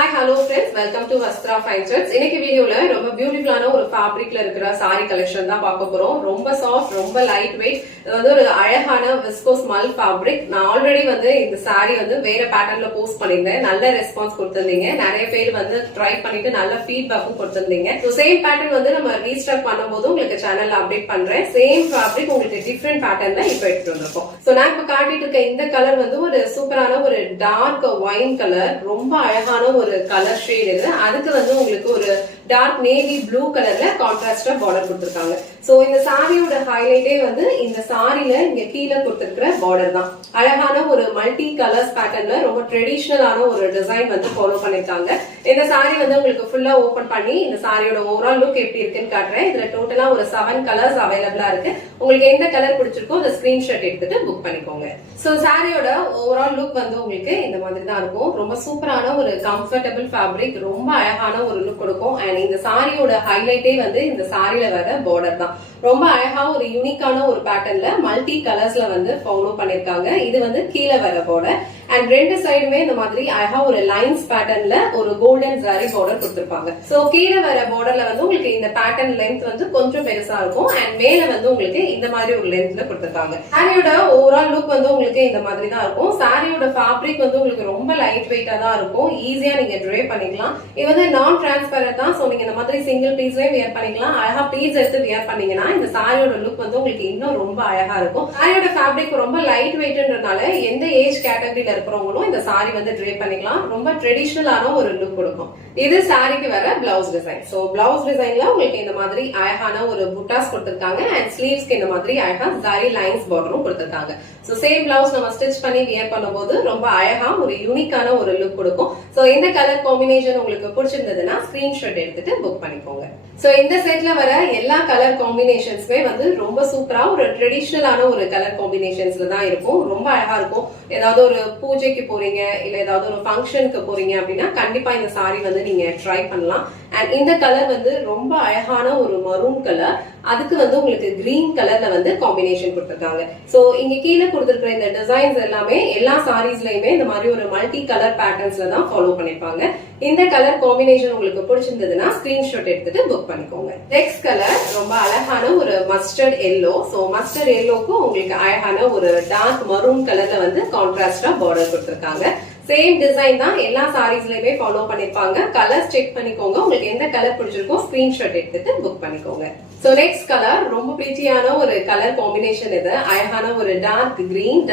Hi, hello friends. Welcome to Vastra Fine Threads. இன்னைக்கு வீடியோல ரொம்ப பியூட்டிஃபுல்லான ஒரு ஃபேப்ரிக்ல இருக்கிற saree collection தான் பார்க்க போறோம். ரொம்ப சாஃப்ட், ரொம்ப லைட் வெயிட். இது வந்து ஒரு அழகான விஸ்கோஸ் மல் ஃபேப்ரிக். நான் ஆல்ரெடி வந்து இந்த saree வந்து வேற பேட்டர்ன்ல போஸ்ட் பண்ணிருந்தேன். நல்ல ரெஸ்பான்ஸ் கொடுத்திருந்தீங்க. நிறைய பேர் வந்து ட்ரை பண்ணிட்டு நல்ல ஃபீட்பேக்கும் கொடுத்திருந்தீங்க. சோ சேம் பேட்டர்ன் வந்து நம்ம ரீஸ்டாக் பண்ணும்போது உங்களுக்கு சேனல்ல அப்டேட் பண்றேன். சேம் ஃபேப்ரிக் உங்களுக்கு டிஃபரண்ட் பேட்டர்ன்ல இப்போ எடுத்துட்டு வந்திருக்கோம். சோ நான் இப்ப காட்டிட்டு இருக்க இந்த கலர் வந்து ஒரு சூப்பரான ஒரு டார்க் ஒயின் கலர். ரொம்ப அழகான ஒரு கலர் ஷேட் இது. அதுக்கு வந்து உங்களுக்கு ஒரு டார்க் நேவி ப்ளூ கலர்ல கான்ட்ராஸ்டா பார்டர் கொடுத்திருக்காங்க. சோ இந்த சாரியோட ஹைலைட்டே வந்து இந்த சாரில இங்க கீழே கொடுத்திருக்கிற பார்டர் தான். அழகான ஒரு மல்டி கலர்ஸ் பேட்டர்ன்ல ரொம்ப ட்ரெடிஷனலான ஒரு டிசைன் வந்து ஃபாலோ பண்ணிருக்காங்க. இந்த சாரி வந்து உங்களுக்கு ஃபுல்லா ஓபன் பண்ணி இந்த சாரியோட ஓவரால் லுக் எப்படி இருக்குன்னு காட்டுறேன். இதுல டோட்டலா ஒரு 7 கலர்ஸ் அவைலபிளா இருக்கு. உங்களுக்கு எந்த கலர் பிடிச்சிருக்கோ அந்த ஸ்கிரீன்ஷாட் எடுத்துட்டு புக் பண்ணிக்கோங்க. சோ சாரியோட ஓவரால் லுக் வந்து உங்களுக்கு இந்த மாதிரி தான் இருக்கும். ரொம்ப சூப்பரான ஒரு கம்ஃபர்டபிள் ஃபேப்ரிக், ரொம்ப அழகான ஒரு லுக் கொடுக்கும். அண்ட் இந்த சாரியோட ஹைலைட்டே வந்து இந்த சாரியில வர பார்டர் தான். ரொம்ப அழகா ஒரு யூனிக்கான ஒரு பேட்டர்ன்ல மல்டி கலர்ஸ்ல வந்து ஃபாலோ பண்ணிருக்காங்க. இது வந்து கீழே வர பார்டர் அண்ட் ரெண்டு சைடுமே இந்த மாதிரி அழகா ஒரு லைன்ஸ் பேட்டர்ன்ல ஒரு கோல்டன் ஜரி பார்டர் கொடுத்திருப்பாங்க. சோ கீழே வர பார்டர்ல வந்து உங்களுக்கு இந்த பேட்டர்ன் லென்த் வந்து கொஞ்சம் பெருசா இருக்கும் அண்ட் மேல வந்து உங்களுக்கு இந்த மாதிரி ஒரு லென்த்ல கொடுத்திருக்காங்க. சாரியோட ஓவரால் லுக் வந்து உங்களுக்கு இந்த மாதிரி தான் இருக்கும். சாரியோட ஃபேப்ரிக் வந்து உங்களுக்கு ரொம்ப லைட் வெயிட்டா தான் இருக்கும். ஈஸியா நீங்க ட்ரே பண்ணிக்கலாம். இது வந்து நான் டிரான்ஸ்பரண்ட் தான். சோ நீங்க இந்த மாதிரி சிங்கிள் பீஸ்லயே வியர் பண்ணிக்கலாம். அழகா பீஸ் எடுத்து வியர் பண்ணீங்கன்னா இந்த சாரியோட லுக் வந்து உங்களுக்கு இன்னும் ரொம்ப அழகா இருக்கும். சாரியோட ஃபேப்ரிக் ரொம்ப லைட் வெயிட்ன்றதுனால எந்த ஏஜ் கேட்டகரியில இருக்கிறவங்களும் இந்த சாரி வந்து ட்ரே பண்ணிக்கலாம். ரொம்ப ட்ரெடிஷனலான ஒரு லுக் கொடுக்கும். இது சாரிக்கு வர பிளவுஸ் டிசைன். சோ பிளவுஸ் டிசைன்ல உங்களுக்கு இந்த மாதிரி அழகான ஒரு புட்டாஸ் கொடுத்திருக்காங்க அண்ட் ஸ்லீவ்ஸ்க்கு இந்த மாதிரி அழகா ஜரி லைன்ஸ் பார்டரும் கொடுத்திருக்காங்க. சோ சேம் பிளவுஸ் நம்ம ஸ்டிச் பண்ணி வியர் பண்ணும்போது ரொம்ப அழகா ஒரு யூனிக்கான ஒரு லுக் கொடுக்கும். சோ இந்த கலர் காம்பினேஷன் உங்களுக்கு பிடிச்சிருந்ததுன்னா ஸ்கிரீன்ஷாட் எடுத்துட்டு புக் பண்ணிக்கோங்க. சோ இந்த செட்ல வர எல்லா கலர் காம்பினேஷன்ஸ்மே வந்து ரொம்ப சூப்பரா ஒரு ட்ரெடிஷனலான ஒரு கலர் காம்பினேஷன்ஸ்ல தான் இருக்கும். ரொம்ப அழகா இருக்கும். ஏதாவது ஒரு பூஜைக்கு போறீங்க இல்ல ஏதாவது ஒரு ஃபங்க்ஷனுக்கு போறீங்க அப்படின்னா கண்டிப்பா இந்த சாரி வந்து நீங்க ட்ரை பண்ணலாம். அண்ட் இந்த கலர் வந்து ரொம்ப அழகான ஒரு மரூன் கலர், அதுக்கு வந்து உங்களுக்கு கிரீன் கலர்ல வந்து காம்பினேஷன் கொடுத்திருக்காங்க. சோ இங்க கீழே கொடுத்திருக்கிற இந்த டிசைன்ஸ் எல்லாமே எல்லா சாரீஸ்லயுமே இந்த மாதிரி ஒரு மல்டி கலர் பேட்டர்ன்ஸ்ல தான் ஃபாலோ பண்ணிருப்பாங்க. இந்த கலர் காம்பினேஷன் உங்களுக்கு பிடிச்சிருந்ததுன்னா ஸ்கிரீன்ஷாட் எடுத்துட்டு புக் பண்ணிக்கோங்க. நெக்ஸ்ட் கலர் ரொம்ப அழகான ஒரு மஸ்டர்ட் எல்லோ. சோ மஸ்டர்ட் எல்லோக்கு உங்களுக்கு அழகான ஒரு டார்க் மரூன் கலர்ல வந்து கான்ட்ராஸ்டா பார்டர் கொடுத்திருக்காங்க. சேம் டிசைன் தான் எல்லா சாரீஸ்லயுமே ஃபாலோ பண்ணிருப்பாங்க. கலர்ஸ் செக் பண்ணிக்கோங்க. உங்களுக்கு எந்த கலர் பிடிச்சிருக்கோ ஸ்கிரீன்ஷாட் எடுத்துட்டு புக் பண்ணிக்கோங்க. சோ நெக்ஸ்ட் கலர் ரொம்ப பிரிட்டியான ஒரு கலர் காம்பினேஷன். இது அழகான ஒரு டார்க் கிரீன்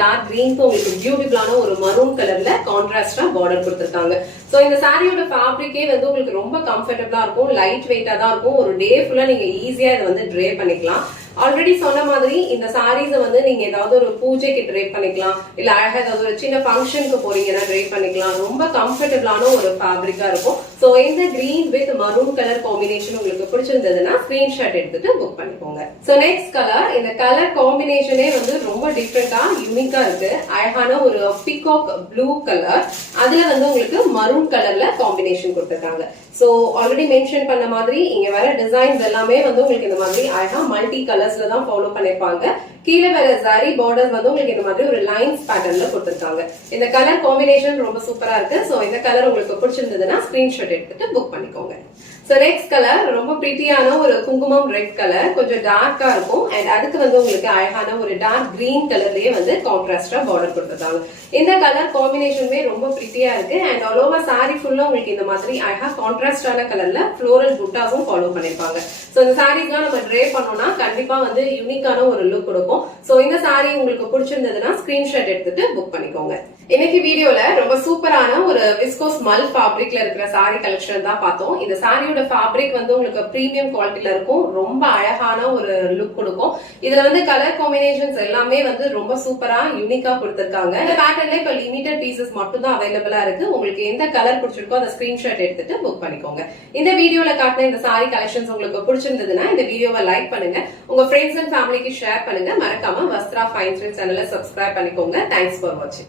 உங்களுக்கு பியூட்டிஃபுல்லான ஒரு மரூன் கலர்ல கான்ட்ராஸ்டா பார்டர் கொடுத்திருக்காங்க. சோ இந்த சாரியோட ஃபேப்ரிக்கே வந்து உங்களுக்கு ரொம்ப கம்ஃபர்டபுளா இருக்கும். லைட் வெயிட்டா தான் இருக்கும். ஒரு டே ஃபுல்லா நீங்க ஈஸியா இதை வந்து ட்ரே பண்ணிக்கலாம். ஆல்ரெடி சொன்ன மாதிரி இந்த சாரீஸ வந்து நீங்க ஏதாவது ஒரு பூஜைக்கு ட்ரே பண்ணிக்கலாம், இல்ல அழகா ஏதாவது ஒரு சின்ன ஃபங்க்ஷனுக்கு போறீங்கன்னா ட்ரே பண்ணிக்கலாம். ரொம்ப கம்ஃபர்டபுளான ஒரு ஃபேப்ரிக்கா இருக்கும். சோ இந்த green with maroon colour combination உங்களுக்கு பிடிச்சிருந்ததுன்னா ஸ்கிரீன்ஷாட் எடுத்துட்டு புக் பண்ணிக்கோங்க. சோ நெக்ஸ்ட் கலர், இந்த கலர் காம்பினேஷனே வந்து ரொம்ப டிஃப்ரெண்டா யூனிக்கா இருக்கு. அழகான ஒரு பீகாக் ப்ளூ கலர், அதுல வந்து உங்களுக்கு மரூன் கலர்ல காம்பினேஷன் கொடுத்திருக்காங்க. சோ ஆல்ரெடி மென்ஷன் பண்ண மாதிரி இங்க வர டிசைன்ஸ் எல்லாமே வந்து உங்களுக்கு இந்த மாதிரி அழகா மல்டி கலர்ஸ்ல தான் ஃபாலோ பண்ணிருப்பாங்க. கீழே வர ஜரி பார்டர்ஸ் வந்து உங்களுக்கு இந்த மாதிரி ஒரு லைன்ஸ் பேட்டர்ன்ல கொடுத்திருக்காங்க. இந்த கலர் காம்பினேஷன் ரொம்ப சூப்பரா இருக்கு. சோ இந்த கலர் உங்களுக்கு பிடிச்சிருந்ததுன்னா ஸ்கிரீன்ஷாட் எடுத்துட்டு புக் பண்ணிக்கோங்க. சோ நெக்ஸ்ட் கலர் ரொம்ப பிரிட்டியான ஒரு குங்குமம் ரெட் கலர், கொஞ்சம் டார்க்கா இருக்கும் அண்ட் அதுக்கு வந்து உங்களுக்கு அழகான ஒரு டார்க் கிரீன் கலர்லயே வந்து கான்ட்ராஸ்டா பார்டர் கொடுத்திருக்காங்க. இந்த கலர் காம்பினேஷனுமே ரொம்ப பிரிட்டியா இருக்கு அண்ட் ஆல் ஓவர் சாரி ஃபுல்லா உங்களுக்கு இந்த மாதிரி அழகா கான்ட்ராஸ்டான கலர்ல ஃப்ளோரல் புட்டாஸும் ஃபாலோ பண்ணிருப்பாங்க. சோ இந்த சாரீஸ்லாம் நம்ம ட்ரே பண்ணோம்னா கண்டிப்பா வந்து யூனிக்கான ஒரு லுக் கொடுக்கும். சோ இந்த சாரி உங்களுக்கு பிடிச்சிருந்ததுன்னா ஸ்கிரீன்ஷாட் எடுத்துட்டு புக் பண்ணிக்கோங்க. இன்னைக்கு வீடியோல ரொம்ப சூப்பரான ஒரு விஸ்கோஸ் மல் ஃபேப்ரிக்ல இருக்கிற சாரி கலெக்ஷன் தான் பார்த்தோம். இந்த சாரியோட ஃபேப்ரிக் வந்து உங்களுக்கு பிரீமியம் குவாலிட்டில இருக்கும். ரொம்ப அழகான ஒரு லுக் கொடுக்கும். இதுல வந்து கலர் காம்பினேஷன்ஸ் எல்லாமே வந்து ரொம்ப சூப்பரா யூனிக்கா கொடுத்திருக்காங்க. இந்த பேட்டர்ன்ல இப்ப லிமிடெட் பீசஸ் மட்டும் தான் அவைலபிளா இருக்கு. உங்களுக்கு எந்த கலர் பிடிச்சிருக்கோ அந்த ஸ்கிரீன்ஷாட் எடுத்துட்டு புக் பண்ணிக்கோங்க. இந்த வீடியோல காட்டின இந்த சாரி கலெக்ஷன்ஸ் உங்களுக்கு பிடிச்சிருந்ததுன்னா இந்த வீடியோவை லைக் பண்ணுங்க, உங்க ஃப்ரெண்ட்ஸ் அண்ட் ஃபேமிலிக்கு ஷேர் பண்ணுங்க. மறக்காம வஸ்த்ரா ஃபைன் த்ரெட்ஸ் சேனலை சப்ஸ்கிரைப் பண்ணிக்கோங்க. தேங்க்ஸ் ஃபார் வாட்சிங்.